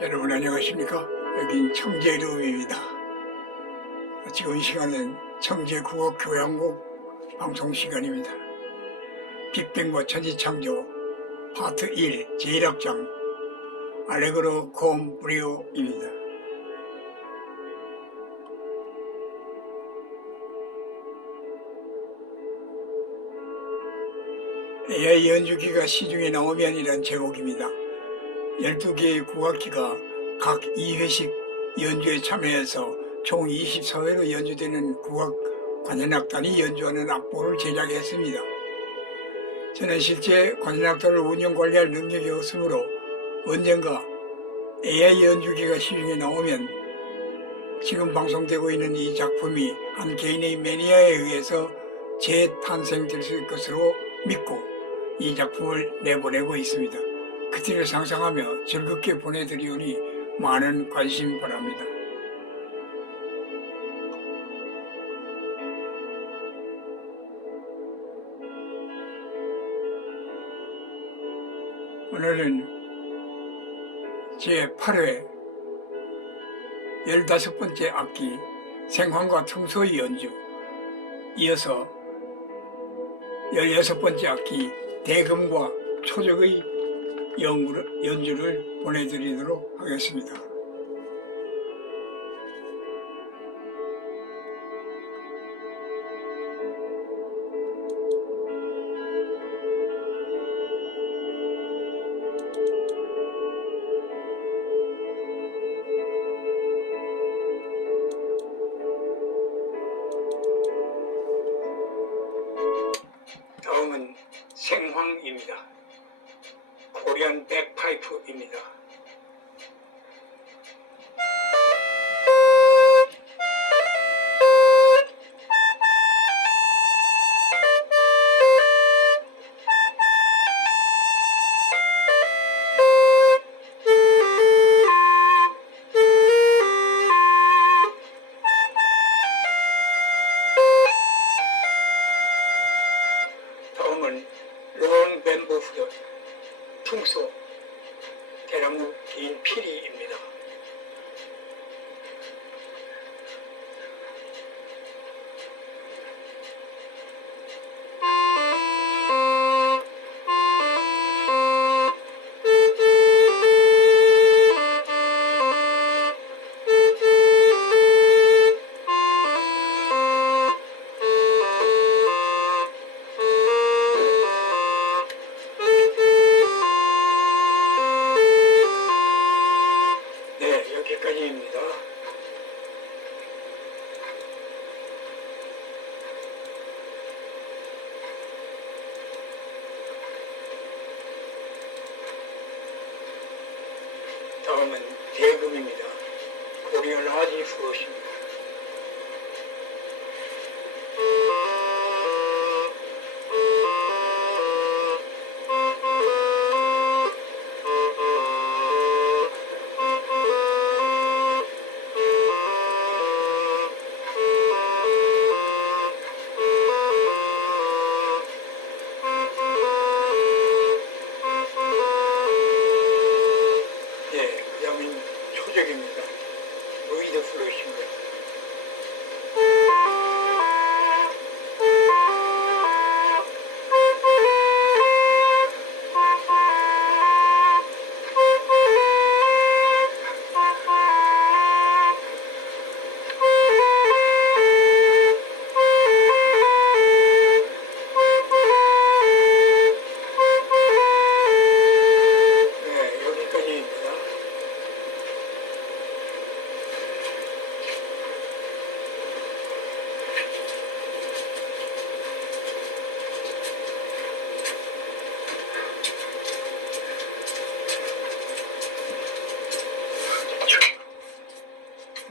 여러분 안녕하십니까? 여긴 청제룸입니다. 지금 이 시간은 청제국어 교양국 방송 시간입니다. 빅뱅과 천지창조 파트 1 제1악장 알레그로 콤 브리오입니다. AI 연주기가 시중에 나오면 이란 제목입니다. 12개의 국악기가 각 2회씩 연주에 참여해서 총 24회로 연주되는 국악 관현악단이 연주하는 악보를 제작했습니다. 저는 실제 관현악단을 운영 관리할 능력이 없으므로 언젠가 AI 연주기가 시중에 나오면 지금 방송되고 있는 이 작품이 한 개인의 매니아에 의해서 재탄생될 것으로 믿고 이 작품을 내보내고 있습니다. 그때를 상상하며 즐겁게 보내드리오니 많은 관심 바랍니다. 오늘은 제8회 15번째 악기 생황과 퉁소의 연주 이어서 16번째 악기 대금과 초적의 연구를, 연주를 보내드리도록 하겠습니다. 생황입니다. 코리안 백파이프입니다. 다음은 론 벤보프드 퉁소 대나무 긴 피리입니다. 다음은 대금입니다. 코리안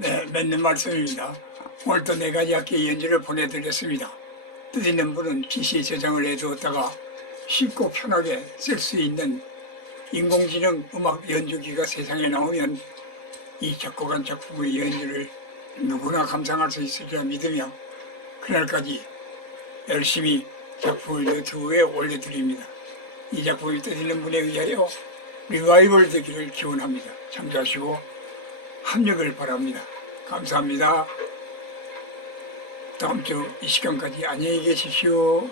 네, 맺는 말씀입니다. 오늘 또네 가지 악기 연주를 보내드렸습니다. 뜻 있는 분은 PC 저장을 해두었다가 쉽고 편하게 쓸 수 있는 인공지능 음악 연주기가 세상에 나오면 이 작곡한 작품의 연주를 누구나 감상할 수 있으리라 믿으며 그날까지 열심히 작품을 유튜브에 올려드립니다. 이 작품이 뜻 있는 분에 의하여 리바이벌 되기를 기원합니다. 참조하시고 합력을 바랍니다. 감사합니다. 다음 주 이 시간까지 안녕히 계십시오.